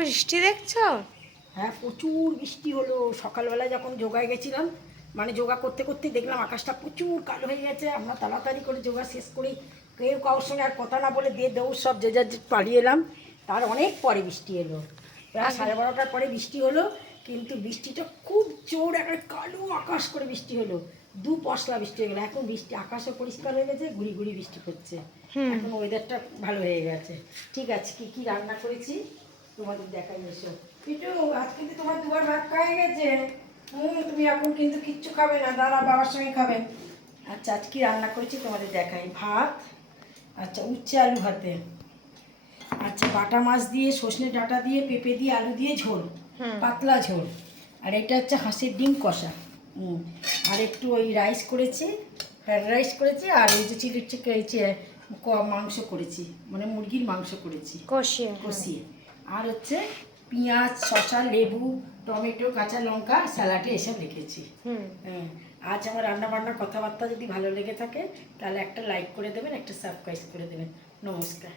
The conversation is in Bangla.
বৃষ্টি দেখছো? হ্যাঁ, প্রচুর বৃষ্টি হলো। সকালবেলায় যখন যোগায় গেছিলাম, মানে যোগা করতে করতে দেখলাম আকাশটা প্রচুর কালো হয়ে গেছে। আমরা তাড়াতাড়ি করে যোগা শেষ করি, কেউ কারোর সঙ্গে আর কথা না বলে দিয়ে দৌড় সব যে যার পালিয়ে এলাম। তার অনেক পরে বৃষ্টি এলো, প্রায় 12:30টার পরে বৃষ্টি হলো। কিন্তু বৃষ্টিটা খুব জোর, একটা কালো আকাশ করে বৃষ্টি হলো, দু পশলা বৃষ্টি হয়ে গেলো। এখন বৃষ্টি, আকাশও পরিষ্কার হয়ে গেছে, ঘুরি ঘুরি বৃষ্টি পড়ছে। এখন ওয়েদারটা ভালো হয়ে গেছে। ঠিক আছে, কি কি রান্না করেছি তোমাদের দেখাই। এসো পিটু, আজ কিন্তু তোমার দুবার ভাত খাওয়া গেছে। তুমি এখন কিন্তু কিচ্ছু খাবে না, দাঁড়া, বাবার সঙ্গে খাবে। আচ্ছা, আজ কি রান্না করেছি তোমাদের দেখাই। ভাত, আচ্ছা উচ্ছে আলু ভাতে, আচ্ছা বাটা মাছ দিয়ে, সজনে ডাঁটা দিয়ে, পেঁপে দিয়ে, আলু দিয়ে ঝোল, পাতলা ঝোল। আর এটা হচ্ছে হাঁসের ডিম কষা। আর একটু ওই রাইস করেছি, ফ্রাইড রাইস করেছি। আর এই যে চিলি মাংস করেছি, মানে মুরগির মাংস করেছি কষিয়ে কষিয়ে। আর হচ্ছে পেঁয়াজ, শসা, লেবু, টমেটো, কাঁচা লঙ্কা, স্যালাডে এসব রেখেছি। হ্যাঁ, আজ আমার রান্না বান্নার কথাবার্তা যদি ভালো লেগে থাকে তাহলে একটা লাইক করে দেবেন, একটা সাবস্ক্রাইব করে দেবেন। নমস্কার।